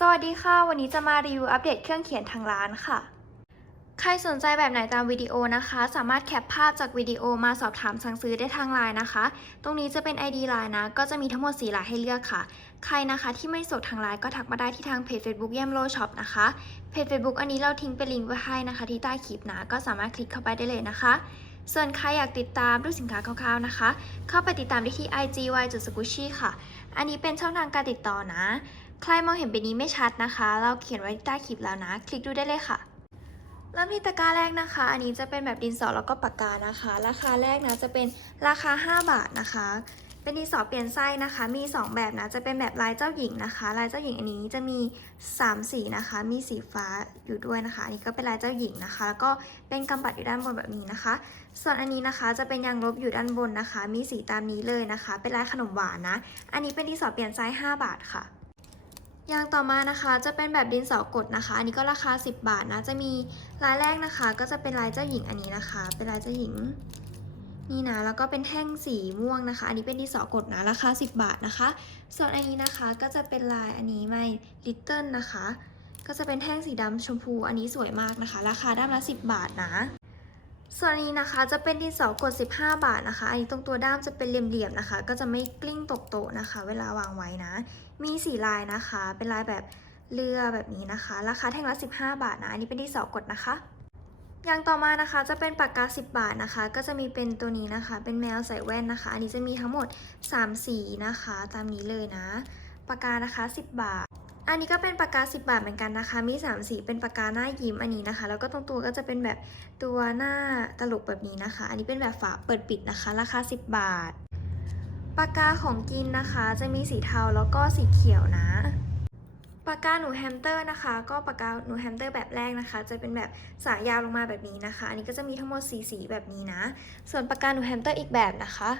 สวัสดีค่ะ วันนี้จะมารีวิวอัปเดตเครื่องเขียนทางร้านค่ะ ใครสนใจแบบไหนตามวิดีโอนะคะ สามารถแคปภาพจากวิดีโอมาสอบถามสั่งซื้อได้ทางไลน์นะคะ ตรงนี้จะเป็น ID ไลน์นะ ก็จะมีทั้งหมด4รายให้เลือกค่ะ ใครนะคะที่ไม่สดทางไลน์ก็ทักมาได้ที่ทางเพจ Facebook เยี่ยมโลช็อปนะคะ เพจ Facebook อันนี้เราทิ้งเป็นลิงก์ไว้ให้นะคะ ที่ใต้คลิปนะ ก็สามารถคลิกเข้าไปได้เลยนะคะส่วนใครอยากติดตามดูสินค้าคร่าวๆนะคะ เข้าไปติดตามได้ที่ IG y s q u i s h y ค่ะ อันนี้เป็นช่องทางการติดต่อนะ ใครมองเห็นเป็นนี้ไม่ชัดนะคะ เราเขียนไว้ใต้คลิปแล้วนะ คลิกดูได้เลยค่ะ เริ่มที่ตะกร้าแรกนะคะ อันนี้จะเป็นแบบดินสอแล้วก็ปากกานะคะ ราคาแรกนะจะเป็นราคา 5 บาทนะคะ เป็นดินสอเปลี่ยนไส้นะคะ มี 2 แบบนะ จะเป็นแบบลายเจ้าหญิงนะคะ ลายเจ้าหญิงอันนี้จะมี 3 สีนะคะ มีสีฟ้าอยู่ด้วยนะคะ อันนี้ก็เป็นลายเจ้าหญิงนะคะ แล้วก็เป็นกำปัดอยู่ด้านบนแบบนี้นะคะ ส่วนอันนี้นะคะจะเป็นยางลบอยู่ด้านบนนะคะ มีสีตามนี้เลยนะคะ เป็นลายขนมหวานนะ อันนี้เป็นดินสอเปลี่ยนไส้5บาทค่ะ อย่างต่อมานะคะจะเป็นแบบดินสอกดนะคะ อันนี้ก็ราคา 10 บาทนะ จะมีลายแรกนะคะ ก็จะเป็นลายเจ้าหญิงอันนี้นะคะ เป็นลายเจ้าหญิงนี่นะแล้วก็เป็นแท่งสีม่วงนะคะ อันนี้เป็นดินสอกดนะราคา 10 บาทนะคะ ส่วนอันนี้นะคะก็จะเป็นลายอันนี้ไม่ลิตเติ้ลนะคะ ก็จะเป็นแท่งสีดำชมพูอันนี้สวยมากนะคะ ราคาด้ามละ 10 บาทนะ ส่วนนี้นะคะจะเป็นดินสอกด 15 บาทนะคะ อันนี้ตรงตัวด้ามจะเป็นเหลี่ยมๆนะคะ ก็จะไม่กลิ้งตกโต๊ะนะคะ เวลาวางไว้นะ มีสีลายนะคะ เป็นลายแบบเรือแบบนี้นะคะ ราคาแท่งละ 15 บาทนะ อันนี้เป็นดินสอกดนะคะ อย่างต่อมานะคะจะเป็นปากกา 10 บาทนะคะ ก็จะมีเป็นตัวนี้นะคะ เป็นแมวใส่แว่นนะคะ อันนี้จะมีทั้งหมด 3 สีนะคะ ตามนี้เลยนะ ปากกานะคะ 10 บาท อันนี้ก็เป็นปากกา 10 บาทเหมือนกันนะคะ มี 3 สีเป็นปากกาหน้ายิ้มอันนี้นะคะ แล้วก็ตรงตัวก็จะเป็นแบบตัวหน้าตลกแบบนี้นะคะ อันนี้เป็นแบบฝาเปิดปิดนะคะ ราคา 10 บาท ปากกาของกินนะคะ จะมีสีเทาแล้วก็สีเขียวนะ ปากกาหนูแฮมสเตอร์นะคะ ก็ปากกาหนูแฮมสเตอร์แบบแรกนะคะ จะเป็นแบบสายยาวลงมาแบบนี้นะคะ อันนี้ก็จะมีทั้งหมดสีสีแบบนี้นะ ส่วนปากกาหนูแฮมสเตอร์อีกแบบนะคะ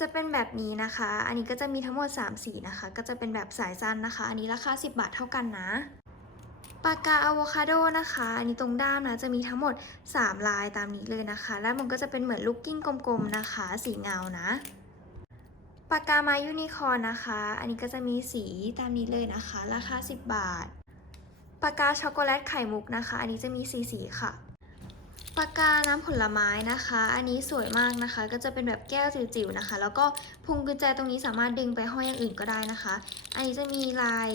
จะเป็นแบบนี้นะคะ อันนี้ก็จะมีทั้งหมด 3 สีนะคะ ก็จะเป็นแบบสายสั้นนะคะ อันนี้ราคา 10 บาทเท่ากันนะ ปากกาอะโวคาโดนะคะ อันนี้ตรงด้ามนะ จะมีทั้งหมด 3 ลายตามนี้เลยนะคะด้านบนก็จะเป็นเหมือนลูกกิ้งกลมๆนะคะ สีเงานะ ปากกาไม้ยูนิคอร์นนะคะ อันนี้ก็จะมีสีตามนี้เลยนะคะ ราคา 10 บาท ปากกาช็อกโกแลตไข่มุกนะคะ อันนี้จะมีสีสีค่ะ ปากกาน้ำผลไม้นะคะ อันนี้สวยมากนะคะ ก็จะเป็นแบบแก้วจิ๋วๆนะคะ แล้วก็พุงกุญแจตรงนี้สามารถดึงไปห้อยอย่างอื่นก็ได้นะคะ อันนี้จะมีลาย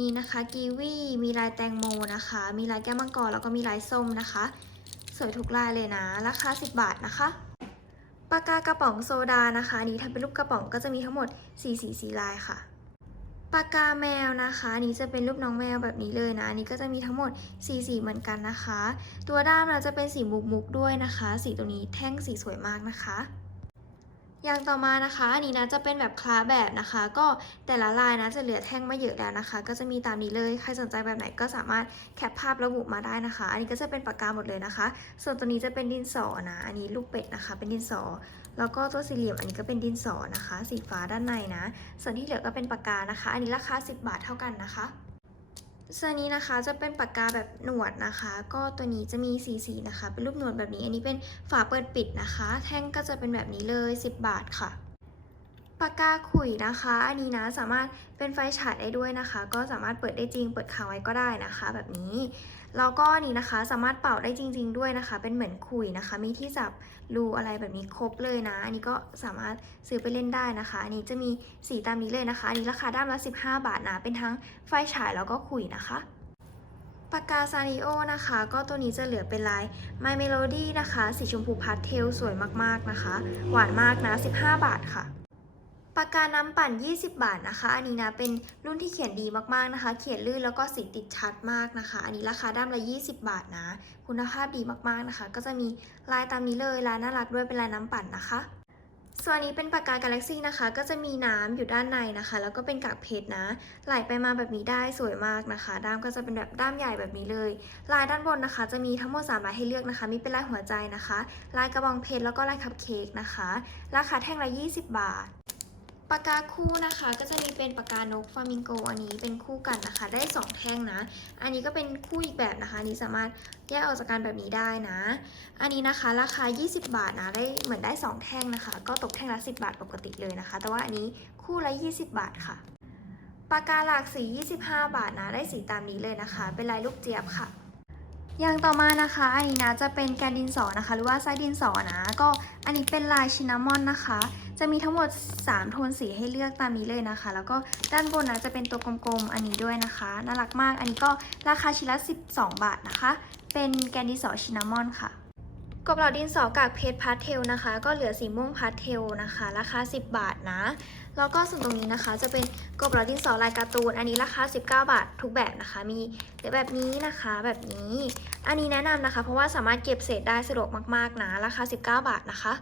นี้นะคะกีวีมีลายแตงโมนะคะ มีลายแก้วมังกรแล้วก็มีลายส้มนะคะ สวยทุกลายเลยนะ ราคา 10 บาทนะคะปากกากระป๋องโซดานะคะนนี้ทำเป็นรูปกระป๋องก็จะมีทั้งหมด4สีสีลายค่ะ ปากกาแมวนะคะอันนี้จะเป็นรูปน้องแมวแบบนี้เลยนะอันนี้ก็จะมีทั้งหมดสีสีเหมือนกันนะคะ ตัวด้ามนะจะเป็นสีมุกมุกด้วยนะคะ สีตัวนี้แท่งสีสวยมากนะคะ อย่างต่อมานะคะอันนี้นะจะเป็นแบบคลาแบบนะคะ ก็แต่ละลายนะจะเหลือแท่งไม่เยอะแล้วนะคะ ก็จะมีตามนี้เลยใครสนใจแบบไหนก็สามารถแคปภาพระบุมาได้นะคะ อันนี้ก็จะเป็นปากกาหมดเลยนะคะ ส่วนตัวนี้จะเป็นดินสอนะอันนี้ลูกเป็ดนะคะ เป็นดินสอ แล้วก็ตัวสี่เหลี่ยมอันนี้ก็เป็นดินสอนะคะ สีฟ้าด้านในนะ ส่วนที่เหลือก็เป็นปากกานะคะ อันนี้ราคา 10 บาทเท่ากันนะคะส่วนนี้นะคะจะเป็นปากกาแบบหนวดนะคะ ก็ตัวนี้จะมีสีสีนะคะ เป็นรูปหนวดแบบนี้ อันนี้เป็นฝาเปิดปิดนะคะ แท่งก็จะเป็นแบบนี้เลย 10 บาทค่ะ ปากกาขุยนะคะ อันนี้นะสามารถเป็นไฟฉายได้ด้วยนะคะ ก็สามารถเปิดได้จริง เปิดค้างไว้ก็ได้นะคะ แบบนี้ แล้วก็นนี้นะคะสามารถเป่าได้จริง ๆ ด้วยนะคะ เป็นเหมือนขุยนะคะ มีที่จับรูอะไรแบบนี้ครบเลยนะ อันนี้ก็สามารถซื้อไปเล่นได้นะคะ อันนี้จะมีสีตามนี้เลยนะคะ อันนี้ราคาด้ามละ 15 บาทนะ เป็นทั้งไฟฉายแล้วก็ขุยนะคะปากกาซาริโอนะคะ ก็ตัวนี้จะเหลือเป็นลาย My Melody นะคะ สีชมพูพาสเทลสวยมากๆนะคะ หวานมากนะ 15 บาทค่ะ ปากกาน้ำปั่น 20 บาทนะคะ อันนี้นะเป็นรุ่นที่เขียนดีมากๆนะคะ เขียนลื่นแล้วก็สีติดชัดมากนะคะ อันนี้ราคาด้ามละ 20 บาทนะ คุณภาพดีมากๆนะคะ ก็จะมีลายตามนี้เลยลายน่ารักด้วยเป็นลายน้ำปั่นนะคะส่วนนนี้เป็นปากกากาแล็กซี่นะคะ ก็จะมีน้ำอยู่ด้านในนะคะ แล้วก็เป็นกากเพชรนะ ไหลไปมาแบบนี้ได้สวยมากนะคะ ด้ามก็จะเป็นแบบด้ามใหญ่แบบนี้เลย ลายด้านบนนะคะ จะมีทั้งหมด3ลายให้เลือกนะคะ มีเป็นลายหัวใจนะคะ ลายกระบองเพชรแล้วก็ลายคัพเค้กนะคะ ราคาแท่งละ 20 บาท ปากกาคู่นะคะก็จะมีเป็นปากกานกฟามิงโก อันนี้เป็นคู่กันนะคะ ได้ 2 แท่งนะ อันนี้ก็เป็นคู่อีกแบบนะคะนนี้สามารถแยกออกจากกันแบบนี้ได้นะ อันนี้นะคะราคา 20 บาทนะได้เหมือนได้ 2 แท่งนะคะ ก็ตกแท่งละ 10 บาทปกติเลยนะคะ แต่ว่าอันนี้คู่ละ 20 บาทค่ะปากกาหลากสี 25 บาทนะได้สีตามนี้เลยนะคะ เป็นลายลูกเจี๊ยบค่ะ อย่างต่อมานะคะอันนี้นะจะเป็นแกนดินสอนะคะ หรือว่าไส้ดินสอนะก็อันนี้เป็นลายชินนามอนนะคะ จะมีทั้งหมด 3 โทนสีให้เลือกตามนี้เลยนะคะ แล้วก็ด้านบนนะจะเป็นตัวกลมๆอันนี้ด้วยนะคะน่ารักมาก อันนี้ก็ราคาชิ้นละ 12 บาทนะคะ เป็นแกนดินสอชินามอนค่ะ กบเหล่าดินสอกากเพชรพาสเทลนะคะ ก็เหลือสีม่วงพาสเทลนะคะ ราคา 10 บาทนะ แล้วก็ส่วนตรงนี้นะคะ จะเป็นกบเหล่าดินสอลายการ์ตูน อันนี้ราคา 19 บาททุกแบบนะคะ มีแบบนี้นะคะ แบบนี้ อันนี้แนะนำนะคะ เพราะว่าสามารถเก็บเศษได้สะดวกมากๆนะ ราคา 19 บาทนะคะ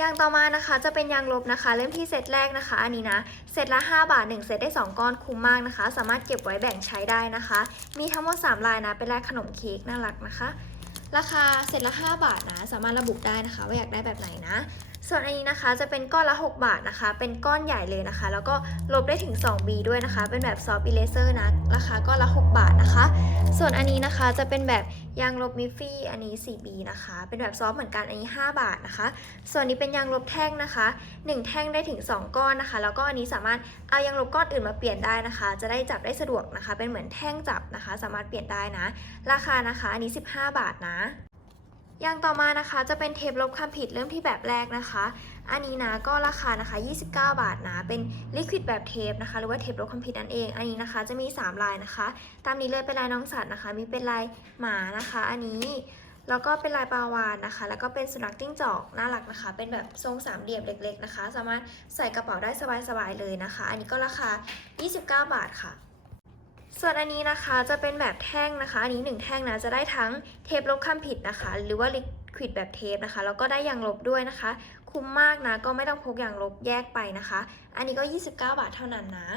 ยางต่อมานะคะจะเป็นยางลบนะคะ เล่มที่เซตแรกนะคะ อันนี้นะเซตละ 5 บาท 1 เซตได้ 2 ก้อนคุ้มมากนะคะ สามารถเก็บไว้แบ่งใช้ได้นะคะ มีทั้งหมด 3 ลายนะเป็นลายขนมเค้กน่ารักนะคะ ราคาเซตละ 5 บาทนะ สามารถระบุได้นะคะ ว่าอยากได้แบบไหนนะ ส่วนอันนี้นะคะจะเป็นก้อนละ 6 บาทนะคะ เป็นก้อนใหญ่เลยนะคะ แล้วก็ลบได้ถึง 2B ด้วยนะคะ เป็นแบบซอฟต์อิเลเซอร์นะ ราคาก้อนละ 6 บาทนะคะ ส่วนอันนี้นะคะจะเป็นแบบยางลบมิฟฟี่ อันนี้ 4B นะคะ เป็นแบบซอฟต์เหมือนกัน อันนี้ 5 บาทนะคะ ส่วนนี้เป็นยางลบแท่งนะคะ 1 แท่งได้ถึง 2 ก้อนนะคะ แล้วก็อันนี้สามารถเอายางลบก้อนอื่นมาเปลี่ยนได้นะคะ จะได้จับได้สะดวกนะคะ เป็นเหมือนแท่งจับนะคะ สามารถเปลี่ยนได้นะ ราคานะคะ อันนี้ 15 บาทนะ อย่างต่อมานะคะจะเป็นเทปลบคำผิดเริ่มที่แบบแรกนะคะ อันนี้นะก็ราคานะคะ 29 บาทนะ เป็นลิควิดแบบเทปนะคะ หรือว่าเทปลบคำผิดนั่นเอง อันนี้นะคะจะมี 3 ลายนะคะ ตามนี้เลยเป็นลายน้องสัตว์นะคะ มีเป็นลายหมานะคะ อันนี้แล้วก็เป็นลายปลาวานนะคะ แล้วก็เป็นสุนัขจิ้งจอกน่ารักนะคะ เป็นแบบทรงสามเหลี่ยมเล็ก ๆนะคะ สามารถใส่กระเป๋าได้สบายๆเลยนะคะ อันนี้ก็ราคา 29 บาทค่ะ ส่วนอันนี้นะคะจะเป็นแบบแท่งนะคะ อันนี้หนึ่งแท่งนะจะได้ทั้งเทปลบคำผิดนะคะ หรือว่าลิควิดแบบเทปนะคะ แล้วก็ได้ยางลบด้วยนะคะ คุ้มมากนะก็ไม่ต้องพกยางลบแยกไปนะคะ อันนี้ก็ 29 บาทเท่านั้นนะ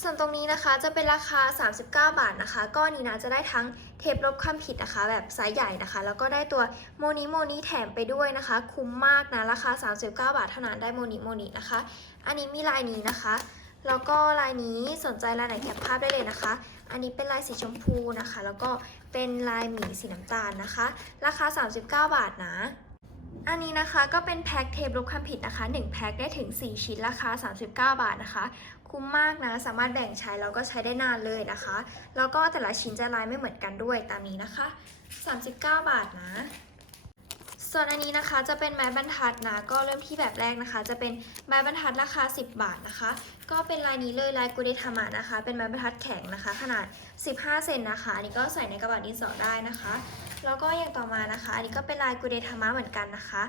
ส่วนตรงนี้นะคะจะเป็นราคา 39 บาทนะคะก้อนนี้นะจะได้ทั้งเทปลบคำผิดนะคะ แบบไซส์ใหญ่นะคะ แล้วก็ได้ตัวโมนิโมนิแถมไปด้วยนะคะ คุ้มมากนะราคา 39 บาทเท่านั้นได้โมนิโมนินะคะ อันนี้มีลายนี้นะคะ แล้วก็ลายนี้สนใจลายไหนแคปภาพได้เลยนะคะ อันนี้เป็นลายสีชมพูนะคะ แล้วก็เป็นลายหมีสีน้ำตาลนะคะ ราคา 39 บาทนะอันนี้นะคะก็เป็นแพ็คเทปลบคำผิดนะคะ1แพ็คได้ถึง 4 ชิ้นราคา 39 บาทนะคะ คุ้มมากนะสามารถแบ่งใช้แล้วก็ใช้ได้นานเลยนะคะ แล้วก็แต่ละชิ้นจะลายไม่เหมือนกันด้วยตามนี้นะคะ 39 บาทนะ ส่วนอันนี้นะคะจะเป็นไม้บรรทัดนะก็เริ่มที่แบบแรกนะคะ จะเป็นไม้บรรทัดราคา 10 บาทนะคะ ก็เป็นลายนี้เลยลายกูเดทามะนะคะ เป็นไม้บรรทัดแข็งนะคะ ขนาด 15 เซนนะคะอันนี้ก็ใส่ในกระบะดินสอได้นะคะ แล้วก็อย่างต่อมานะคะ อันนี้ก็เป็นลายกูเดทามะเหมือนกันนะคะ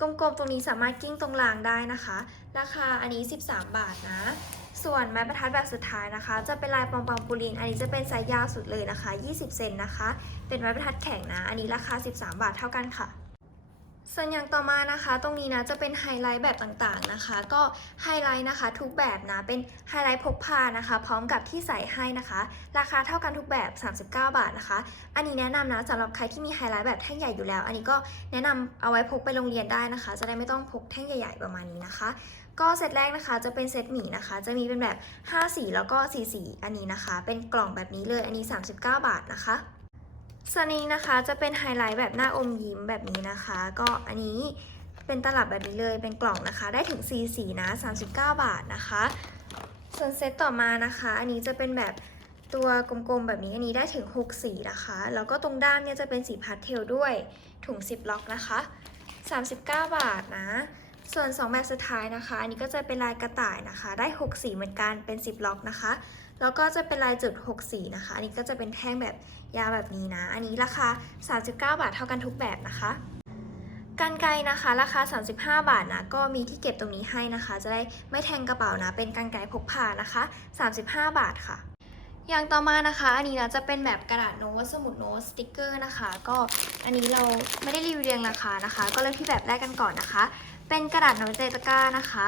กลมๆตรงนี้สามารถกิ้งตรงรางได้นะคะ ราคาอันนี้ 13 บาทนะส่วนไม้บรรทัดแบบสุดท้ายนะคะ จะเป็นลายปองปองปูลิน อันนี้จะเป็นไซส์ยาวสุดเลยนะคะ 20 เซนนะคะ เป็นไม้บรรทัดแข็งนะ อันนี้ราคา 13 บาทเท่ากันค่ะ ส่วนอย่างต่อมานะคะ ตรงนี้นะจะเป็นไฮไลท์แบบต่างๆนะคะ ก็ไฮไลท์นะคะทุกแบบนะเป็นไฮไลท์พกพานะคะ พร้อมกับที่ใส่ให้นะคะ ราคาเท่ากันทุกแบบ 39 บาทนะคะ อันนี้แนะนำนะสำหรับใครที่มีไฮไลท์แบบแท่งใหญ่อยู่แล้ว อันนี้ก็แนะนำเอาไว้พกไปโรงเรียนได้นะคะ จะได้ไม่ต้องพกแท่งใหญ่ ๆประมาณนี้นะคะ ก็เซตแรกนะคะจะเป็นเซตหมีนะคะ จะมีเป็นแบบ5สีแล้วก็4สีอันนี้นะคะ เป็นกล่องแบบนี้เลยอันนี้ 39 บาทนะคะ ส่วนนี้นะคะจะเป็นไฮไลท์แบบหน้าอมยิ้มแบบนี้นะคะ ก็อันนี้เป็นตลับแบบนี้เลยเป็นกล่องนะคะ ได้ถึง4สีนะ39 บาทนะคะ ส่วนเซตต่อมานะคะ อันนี้จะเป็นแบบตัวกลมๆแบบนี้อันนี้ได้ถึง 6 สีนะคะ แล้วก็ตรงด้านเนี่ยจะเป็นสีพาสเทลด้วยถุง10ล็อกนะคะ 39 บาทนะ ส่วน 2 แบบสุดท้ายนะคะ อันนี้ก็จะเป็นลายกระต่ายนะคะ ได้ 6 สีเหมือนกันเป็น 10 ล็อกนะคะ แล้วก็จะเป็นลายจุด6สีนะคะ อันนี้ก็จะเป็นแท่งแบบยาวแบบนี้นะ อันนี้ราคา 39 บาทเท่ากันทุกแบบนะคะกันไกนะคะ ราคา 35 บาทนะ ก็มีที่เก็บตรงนี้ให้นะคะ จะได้ไม่แทงกระเป๋านะ เป็นกันไกพกพานะคะ 35 บาทค่ะ อย่างต่อมานะคะ อันนี้นะจะเป็นแบบกระดาษโน้ตสมุดโน้ตสติกเกอร์นะคะ ก็อันนี้เราไม่ได้รีวิวเรียงราคานะคะ ก็เริ่มที่แบบแรกกันก่อนนะคะ เป็นกระดาษโน้ตเจตกร้านะคะ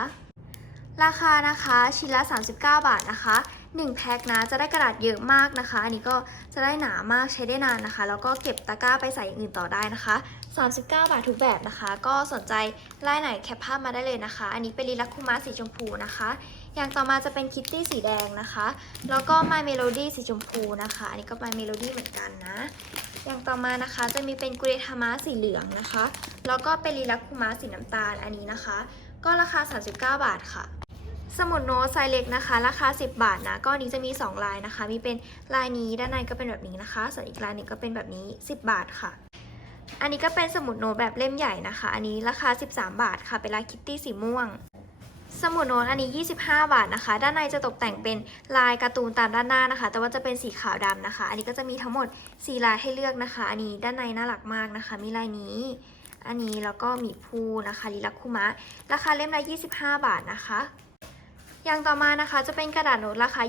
ราคานะคะชิ้นละ 39 บาทนะคะ 1แพ็คนะจะได้กระดาษเยอะมากนะคะ อันนี้ก็จะได้หนามากใช้ได้นานนะคะ แล้วก็เก็บตะกร้าไปใส่อย่างอื่นต่อได้นะคะ 39 บาททุกแบบนะคะ ก็สนใจลายไหนแคปภาพมาได้เลยนะคะ อันนี้เป็นลิลักคุมะสีชมพูนะคะ อย่างต่อมาจะเป็นคิตตี้สีแดงนะคะ แล้วก็ My Melody สีชมพูนะคะ อันนี้ก็ My Melody เหมือนกันนะ อย่างต่อมานะคะจะมีเป็นกุเรทามะสีเหลืองนะคะ แล้วก็เป็นลิลักคุมะสีน้ำตาลอันนี้นะคะ ก็ราคา 39 บาทค่ะ สมุดโน้ตไซเล็กนะคะ ราคา 10 บาทนะก็อันนี้จะมี 2 ลายนะคะ มีเป็นลายนี้ด้านในก็เป็นแบบนี้นะคะ ส่วนอีกลายหนึ่งก็เป็นแบบนี้ 10 บาทค่ะ อันนี้ก็เป็นสมุดโน้ตแบบเล่มใหญ่นะคะ อันนี้ราคา 13 บาทค่ะ เป็นลายคิตตี้สีม่วง สมุดโน้ตอันนี้ 25 บาทนะคะ ด้านในจะตกแต่งเป็นลายการ์ตูนตามด้านหน้านะคะ แต่ว่าจะเป็นสีขาวดำนะคะ อันนี้ก็จะมีทั้งหมด 4 ลายให้เลือกนะคะ อันนี้ด้านในน่ารักมากนะคะ มีลายนี้ อันนี้แล้วก็หมีภูนะคะลิลักคุมะ ราคาเล่มละ 25 บาทนะคะ อย่างต่อมานะคะจะเป็นกระดาษโน้ตราคา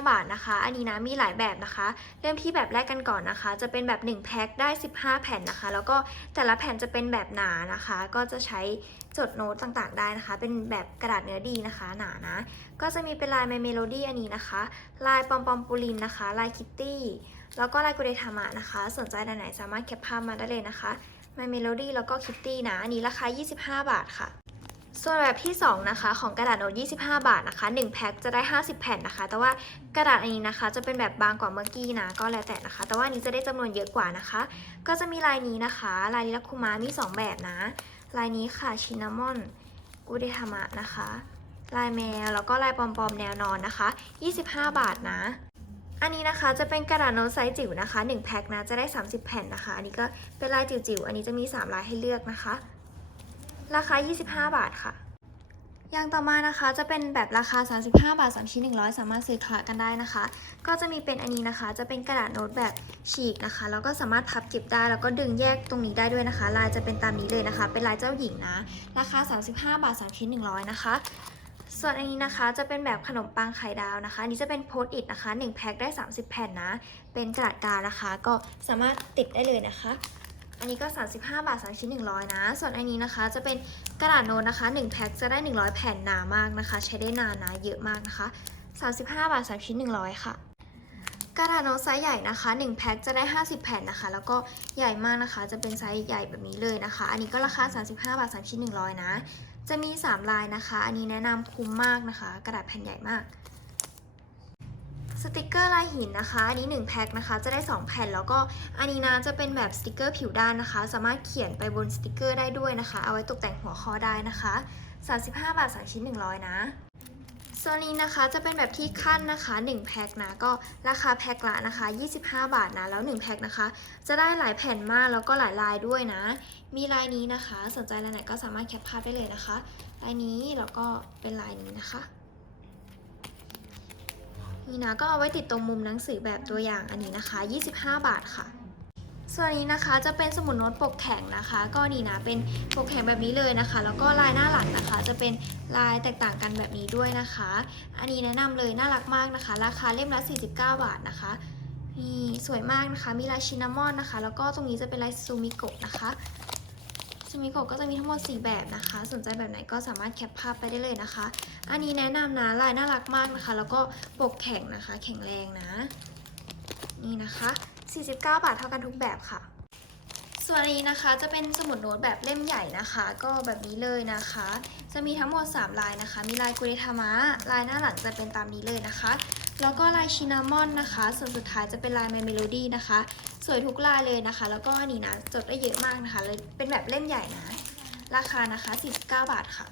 25 บาทนะคะ อันนี้นะมีหลายแบบนะคะ เริ่มที่แบบแรกกันก่อนนะคะ จะเป็นแบบ1แพ็คได้ 15 แผ่นนะคะ แล้วก็แต่ละแผ่นจะเป็นแบบหนานะคะ ก็จะใช้จดโน้ตต่างๆได้นะคะ เป็นแบบกระดาษเนื้อดีนะคะ หนานะ ก็จะมีเป็นลาย My Melody อันนี้นะคะ ลายปอมปอมปูลินนะคะ ลายคิตตี้ แล้วก็ลายกุเดทามะนะคะ สนใจด้านไหนสามารถแคปภาพมาได้เลยนะคะ My Melody แล้วก็คิตตี้นะ อันนี้ราคา 25 บาทค่ะ ส่วนแบบที่ 2 นะคะ ของกระดาษโน้ต25 บาทนะคะ 1 แพ็คจะได้ 50 แผ่นนะคะ แต่ว่ากระดาษอันนี้นะคะ จะเป็นแบบบางกว่าเมื่อกี้นะ ก็แล้วแต่นะคะ แต่ว่านี้จะได้จำนวนเยอะกว่านะคะ ก็จะมีลายนี้นะคะ ลายลิลักคุมะมี 2 แบบนะ ลายนี้ค่ะชินามอนกุเดทามะนะคะ ลายแมวแล้วก็ลายปอมๆแนวนอนนะคะ 25 บาทนะ อันนี้นะคะจะเป็นกระดาษโน้ตไซส์จิ๋วนะคะ 1 แพ็คนะ จะได้ 30 แผ่นนะคะ อันนี้ก็เป็นลายจิ๋วๆ อันนี้จะมี 3 ลายให้เลือกนะคะ ราคา 25 บาทค่ะ อย่างต่อมานะคะจะเป็นแบบราคา 35 บาท 3 ชิ้น 100 สามารถซื้อคละกันได้นะคะ ก็จะมีเป็นอันนี้นะคะ จะเป็นกระดาษโน้ตแบบฉีกนะคะ แล้วก็สามารถพับเก็บได้ แล้วก็ดึงแยกตรงนี้ได้ด้วยนะคะ ลายจะเป็นตามนี้เลยนะคะ เป็นลายเจ้าหญิงนะ ราคา 35 บาท 3 ชิ้น 100 นะคะส่วนอันนี้นะคะจะเป็นแบบขนมปังไข่ดาวนะคะอันนี้จะเป็นโพสต์อิทนะคะ1แพ็คได้ 30 แผ่นนะ เป็นกระดาษกานะคะ ก็สามารถติดได้เลยนะคะ อันนี้ก็ 35 บาท3ชิ้น 100 นะ ส่วนอันนี้นะคะจะเป็นกระดาษโน้ตนะคะ 1 แพ็คจะได้ 100 แผ่นหนามากนะคะ ใช้ได้นานนะ เยอะมากนะคะ 35 บาท3ชิ้น 100 ค่ะ กระดาษโน้ตไซส์ใหญ่นะคะ 1 แพ็คจะได้ 50 แผ่นนะคะ แล้วก็ใหญ่มากนะคะ จะเป็นไซส์ใหญ่แบบนี้เลยนะคะ อันนี้ก็ราคา 35 บาท3ชิ้น 100 นะ จะมี 3 ลายนะคะ อันนี้แนะนำคุ้มมากนะคะ กระดาษแผ่นใหญ่มาก สติกเกอร์ลายหินนะคะ อันนี้1แพ็คนะคะจะได้ 2 แผ่น แล้วก็อันนี้นะจะเป็นแบบสติกเกอร์ผิวด้านนะคะ สามารถเขียนไปบนสติกเกอร์ได้ด้วยนะคะ เอาไว้ตกแต่งหัวข้อได้นะคะ 35 บาท3ชิ้น 100 นะส่วนนี้นะคะจะเป็นแบบที่ขั้นนะคะ 1 แพ็คนะก็ราคาแพ็คละนะคะ 25 บาทนะแล้ว 1 แพ็คนะคะ จะได้หลายแผ่นมากแล้วก็หลายลายด้วยนะ มีลายนี้นะคะ สนใจลายไหนก็สามารถแคปภาพได้เลยนะคะลายนี้แล้วก็เป็นลายนี้นะคะ นี่นะก็เอาไว้ติดตรงมุมหนังสือแบบตัวอย่างอันนี้นะคะ 25 บาทค่ะ ส่วนนี้นะคะจะเป็นสมุดโน้ตปกแข็งนะคะ ก็นี่นะเป็นปกแข็งแบบนี้เลยนะคะ แล้วก็ลายหน้าหลังนะคะ จะเป็นลายแตกต่างกันแบบนี้ด้วยนะคะ อันนี้แนะนำเลยน่ารักมากนะคะ ราคาเล่มละ 49 บาทนะคะนี่สวยมากนะคะ มีลายชินามอนนะคะ แล้วก็ตรงนี้จะเป็นลายซูมิโกะนะคะ ซูมิโกะก็จะมีทั้งหมด 4 แบบนะคะ สนใจแบบไหนก็สามารถแคปภาพไปได้เลยนะคะ อันนี้แนะนำนะลายน่ารักมากนะคะ แล้วก็ปกแข็งนะคะ แข็งแรงนะ นี่นะคะ 49 บาทเท่ากันทุกแบบค่ะ ส่วนนนี้นะคะจะเป็นสมุดโน้ตแบบเล่มใหญ่นะคะ ก็แบบนี้เลยนะคะ จะมีทั้งหมด 3 ลายนะคะ มีลายกุเรทามะลายหน้าหลังจะเป็นตามนี้เลยนะคะ แล้วก็ลายชินามอนนะคะ ส่วนสุดท้ายจะเป็นลาย My Melody นะคะ สวยทุกลายเลยนะคะ แล้วก็นนี้นะจดได้เยอะมากนะคะเลยเป็นแบบเล่มใหญ่นะ ราคานะคะ 49 บาทค่ะ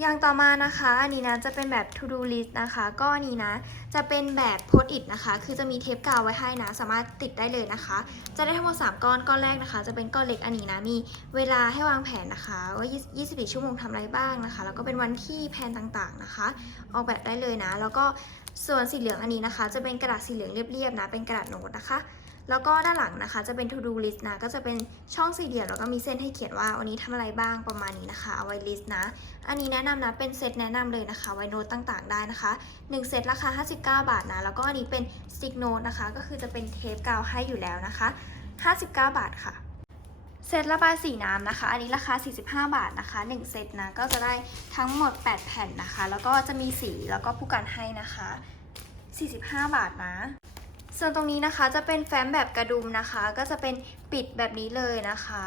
อย่างต่อมานะคะอันนี้นะจะเป็นแบบ to do list นะคะ ก็นนี้นะจะเป็นแบบโพสต์อิทนะคะ คือจะมีเทปกาวไว้ให้นะ สามารถติดได้เลยนะคะ จะได้ทั้งหมด3ก้อนก้อนแรกนะคะ จะเป็นก้อนเล็กอันนี้นะมีเวลาให้วางแผนนะคะ ว่า 24 ชั่วโมงทำอะไรบ้างนะคะ แล้วก็เป็นวันที่แผนต่างๆนะคะ ออกแบบได้เลยนะ แล้วก็ ส่วนสีเหลืองอันนี้นะคะ จะเป็นกระดาษสีเหลืองเรียบๆนะ เป็นกระดาษโน้ตนะคะ แล้วก็ด้านหลังนะคะ จะเป็น to do list นะ ก็จะเป็นช่องสี่เหลี่ยมแล้วก็มีเส้นให้เขียนว่าวันนี้ทำอะไรบ้างประมาณนี้นะคะ เอาไว้ list นะ อันนี้แนะนำนะ เป็นเซตแนะนำเลยนะคะ ไว้โน้ตต่างๆ ได้นะคะ 1 เซตราคา 59 บาทนะ แล้วก็อันนี้เป็น stick note นะคะ ก็คือจะเป็นเทปกาวให้อยู่แล้วนะคะ 59 บาทค่ะ เซตระบายสีน้ำนะคะ อันนี้ราคา 45 บาทนะคะ 1 เซตนะ ก็จะได้ทั้งหมด 8 แผ่นนะคะ แล้วก็จะมีสีแล้วก็ผู้กันให้นะคะ 45 บาทนะ ส่วนตรงนี้นะคะจะเป็นแฟ้มแบบกระดุมนะคะ ก็จะเป็นปิดแบบนี้เลยนะคะ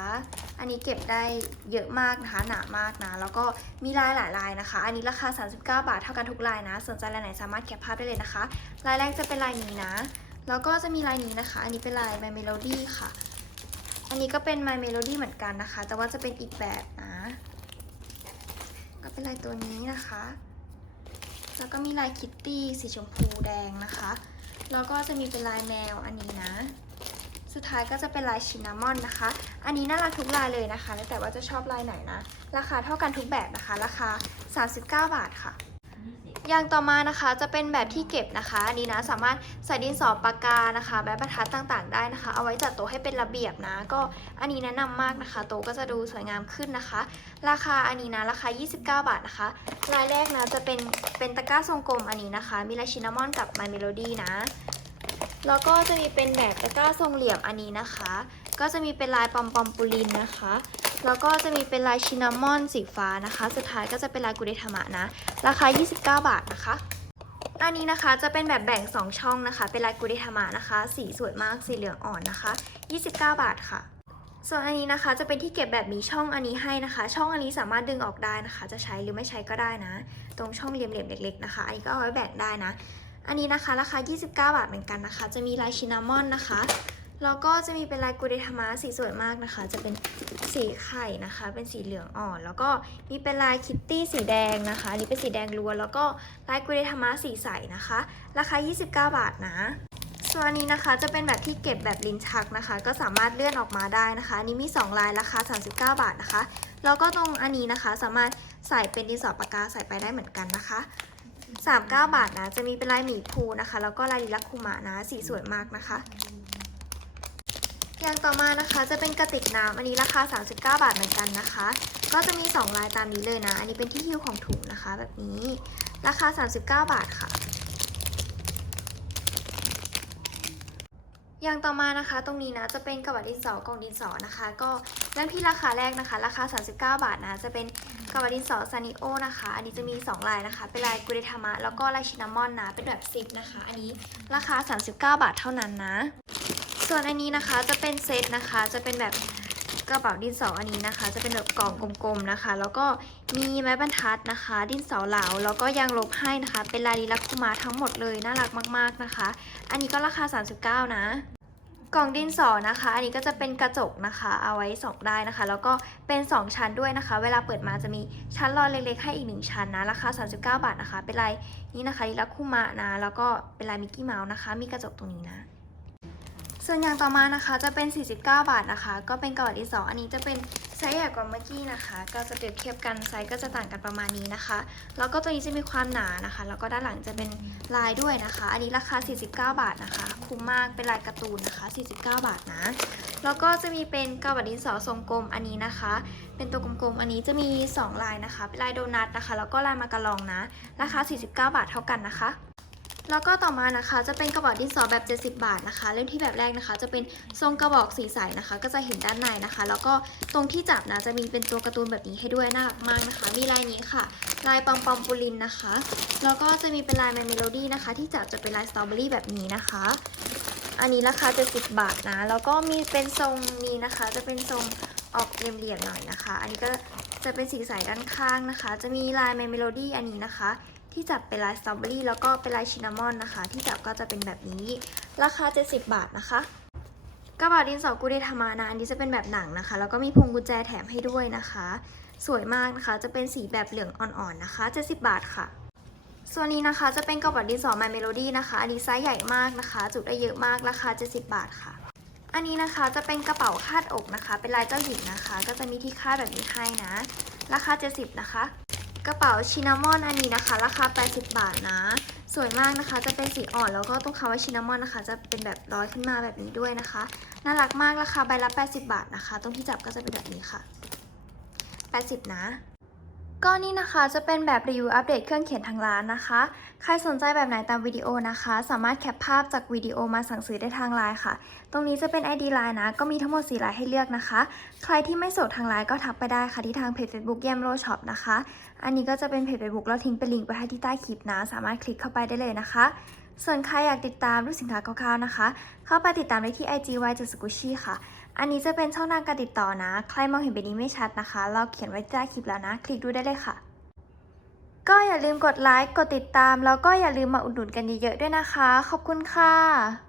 อันนี้เก็บได้เยอะมากนะคะ หนามากนะ แล้วก็มีลายหลายลายนะคะ อันนี้ราคา 39 บาทเท่ากันทุกลายนะ สนใจลายไหนสามารถแคปภาพได้เลยนะคะ ลายแรกจะเป็นลายนี้นะ แล้วก็จะมีลายนี้นะคะ อันนี้เป็นลาย My Melody ค่ะ อันนี้ก็เป็น My Melody เหมือนกันนะคะ แต่ว่าจะเป็นอีกแบบนะ ก็เป็นลายตัวนี้นะคะ แล้วก็มีลายคิตตี้สีชมพูแดงนะคะ แล้วก็จะมีเป็นลายแมวอันนี้นะ สุดท้ายก็จะเป็นลายชินนามอนนะคะ อันนี้น่ารักทุกลายเลยนะคะ แล้วแต่ว่าจะชอบลายไหนนะ ราคาเท่ากันทุกแบบนะคะ ราคา 39 บาทค่ะ อย่างต่อมานะคะจะเป็นแบบที่เก็บนะคะอันนี้นะสามารถใส่ดินสอปากกานะคะแบบบรรทัดต่างๆ ได้นะคะ เอาไว้จัดโต๊ะให้เป็นระเบียบนะ ก็อันนี้แนะนำมากนะคะ โต๊ะก็จะดูสวยงามขึ้นนะคะ ราคาอันนี้นะราคา 29 บาทนะคะลายแรกนะจะเป็นเป็นตะกร้าทรงกลมอันนี้นะคะมีลาชินามอนกับ My Melody นะแล้วก็จะมีเป็นแบบตะกร้าทรงเหลี่ยมอันนี้นะคะ ก็จะมีเป็นลายปอมปอมปูลินนะคะ แล้วก็จะมีเป็นลายชินามอนสีฟ้านะคะ สุดท้ายก็จะเป็นลายกุเดธามะนะ ราคา 29 บาทนะคะอันนี้นะคะจะเป็นแบบแบ่ง 2 ช่องนะคะ เป็นลายกุเดธามะนะคะ สีสวยมากสีเหลืองอ่อนนะคะ 29 บาทค่ะ ส่วนอันนี้นะคะจะเป็นที่เก็บแบบมีช่องอันนี้ให้นะคะ ช่องอันนี้สามารถดึงออกได้นะคะ จะใช้หรือไม่ใช้ก็ได้นะ ตรงช่องเหลี่ยมๆเล็กๆนะคะ อันนี้ก็เอาไว้แบ่งได้นะ อันนี้นะคะราคา 29 บาทเหมือนกันนะคะ จะมีลายชินามอนนะคะ แล้วก็จะมีเป็นลายกุเดธามะสีสวยมากนะคะ จะเป็นสีไข่นะคะ เป็นสีเหลืองอ่อน แล้วก็มีเป็นลายคิตตี้สีแดงนะคะอันนี้เป็นสีแดงล้วนแล้วก็ลายกุเดธามะสีใสนะคะ ราคา 29 บาทนะส่วนอันนี้นะคะจะเป็นแบบที่เก็บแบบลิ้นชักนะคะ ก็สามารถเลื่อนออกมาได้นะคะนนี้มี 2 ลายราคา 39 บาทนะคะแล้วก็ตรงอันนี้นะคะสามารถใส่เป็นดินสอปากกาใส่ไปได้เหมือนกันนะคะ39 บาทนะ จะมีเป็นลายหมีภูนะคะ แล้วก็ลายลิลักคุมะนะ สีสวยมากนะคะ อย่างต่อมานะคะจะเป็นกระติกน้ำอันนี้ราคา 39 บาทเหมือนกันนะคะ ก็จะมี 2 ลายตามนี้เลยนะ อันนี้เป็นที่หิ้วของถุงนะคะ แบบนี้ราคา 39 บาทค่ะ อย่างต่อมานะคะ ตรงนี้นะจะเป็นกระบะดินสอกล่องดินสอนะคะ ก็เริ่มที่ราคาแรกนะคะ ราคา 39 บาทนะ จะเป็นกระบะดินสอซานิโอนะคะ อันนี้จะมี 2 ลายนะคะ เป็นลายกุเดธามะแล้วก็ลายชินนามอนนะ เป็นแบบซิปนะคะ อันนี้ราคา 39 บาทเท่านั้นนะ ส่วนอันนี้นะคะจะเป็นเซตนะคะจะเป็นแบบกระเป๋าดินสออันนี้นะคะ จะเป็นแบบกล่องกลมๆนะคะ แล้วก็มีไม้บรรทัดนะคะ ดินสอเหลาแล้วก็ยางลบให้นะคะ เป็นลายลิลักคุมาทั้งหมดเลยน่ารักมาก ๆนะคะ อันนี้ก็ราคา 39 นะกล่องดินสอนะคะ อันนี้ก็จะเป็นกระจกนะคะ เอาไว้ส่องได้นะคะ แล้วก็เป็น 2 ชั้นด้วยนะคะ เวลาเปิดมาจะมีชั้นรองเล็กๆให้อีก 1 ชั้นนะ ราคา 39 บาทนะคะ เป็นลายนี้นะคะลิลักคุมะนะ แล้วก็เป็นลายมิกกี้เมาส์นะคะ มีกระจกตรงนี้นะ ส่วนอย่างต่อมานะคะจะเป็น 49 บาทนะคะ ก็เป็นกระดาษดินสออันนี้จะเป็นไซส์ใหญ่กว่าเมื่อกี้นะคะ ก็จะเปรียบเทียบกันไซส์ก็จะต่างกันประมาณนี้นะคะ แล้วก็ตัวนี้จะมีความหนานะคะ แล้วก็ด้านหลังจะเป็นลายด้วยนะคะ อันนี้ราคา 49 บาทนะคะ คุ้มมากเป็นลายการ์ตูนนะคะ 49 บาทนะ แล้วก็จะมีเป็นกระดาษดินสอทรงกลมอันนี้นะคะ เป็นตัวกลมๆอันนี้จะมี 2 ลายนะคะ เป็นลายโดนัทนะคะ แล้วก็ลายมากระลองนะ ราคา 49 บาทเท่ากันนะคะ แล้วก็ต่อมานะคะจะเป็นกระบอกดินสอแบบ 70 บาทนะคะ เล่มที่แบบแรกนะคะ จะเป็นทรงกระบอกสีใสนะคะ ก็จะเห็นด้านในนะคะ แล้วก็ตรงที่จับนะจะมีเป็นตัวการ์ตูนแบบนี้ให้ด้วยน่ารักมากนะคะ มีลายนี้ค่ะ ลายปอมปอมปูลินนะคะ แล้วก็จะมีเป็นลายแมเมโลดี้นะคะ ที่จับจะเป็นลายสตรอเบอรี่แบบนี้นะคะ อันนี้ราคา70 บาทนะ แล้วก็มีเป็นทรงนี้นะคะ จะเป็นทรงออกเหลี่ยมๆหน่อยนะคะ อันนี้ก็จะเป็นสีใสด้านข้างนะคะ จะมีลายแมเมโลดี้อันนี้นะคะ ที่จับเป็นลายสตรอเบอรี่แล้วก็เป็นลายชินนามอนนะคะ ที่จับก็จะเป็นแบบนี้ ราคา 70 บาทนะคะ กระบะดินสอกุเดธามานะอันนี้จะเป็นแบบหนังนะคะ แล้วก็มีพวงกุญแจแถมให้ด้วยนะคะ สวยมากนะคะ จะเป็นสีแบบเหลืองอ่อนๆนะคะ 70 บาทค่ะส่วนนี้นะคะจะเป็นกระบะดินสอ My Melody นะคะ อันนี้ไซส์ใหญ่มากนะคะ จุดได้เยอะมากราคา 70 บาทค่ะ อันนี้นะคะจะเป็นกระเป๋าคาดอกนะคะ เป็นลายเจ้าหญิงนะคะ ก็จะมีที่คาดแบบนี้ให้นะ ราคา 70 นะคะ กระเป๋าชินามอนอันนี้นะคะ ราคา 80 บาทนะ สวยมากนะคะ จะเป็นสีอ่อนแล้วก็ตรงคำว่าชินามอนนะคะ จะเป็นแบบร้อยขึ้นมาแบบนี้ด้วยนะคะ น่ารักมากราคาใบละ 80 บาทนะคะ ตรงที่จับก็จะเป็นแบบนี้ค่ะ 80 นะ ก็นี่นะคะจะเป็นแบบรีวิวอัปเดตเครื่องเขียนทางร้านนะคะ ใครสนใจแบบไหนตามวิดีโอนะคะ สามารถแคปภาพจากวิดีโอมาสั่งซื้อได้ทางไลน์ค่ะ ตรงนี้จะเป็น ID ไลน์นะ ก็มีทั้งหมด4ไลายให้เลือกนะคะ ใครที่ไม่โสดทางไลน์ก็ทักไปได้ค่ะที่ทางเพจ Facebook แยมโรช็อปนะคะ อันนี้ก็จะเป็นเพจ Facebook เราทิ้งเป็นลิงก์ไว้ให้ที่ใต้คลิปนะ สามารถคลิกเข้าไปได้เลยนะคะ ส่วนใครอยากติดตามรูปสินค้าคร่าวๆนะคะ เข้าไปติดตามได้ที่ IG y จุดสกุชี่ค่ะ อันนี้จะเป็นช่องทางการติดต่อนะ ใครมองเห็นแบบนี้ไม่ชัดนะคะ เราเขียนไว้ใต้คลิปแล้วนะ คลิกดูได้เลยค่ะ ก็อย่าลืมกดไลค์ กดติดตาม แล้วก็อย่าลืมมาอุดหนุนกันเยอะๆด้วยนะคะ ขอบคุณค่ะ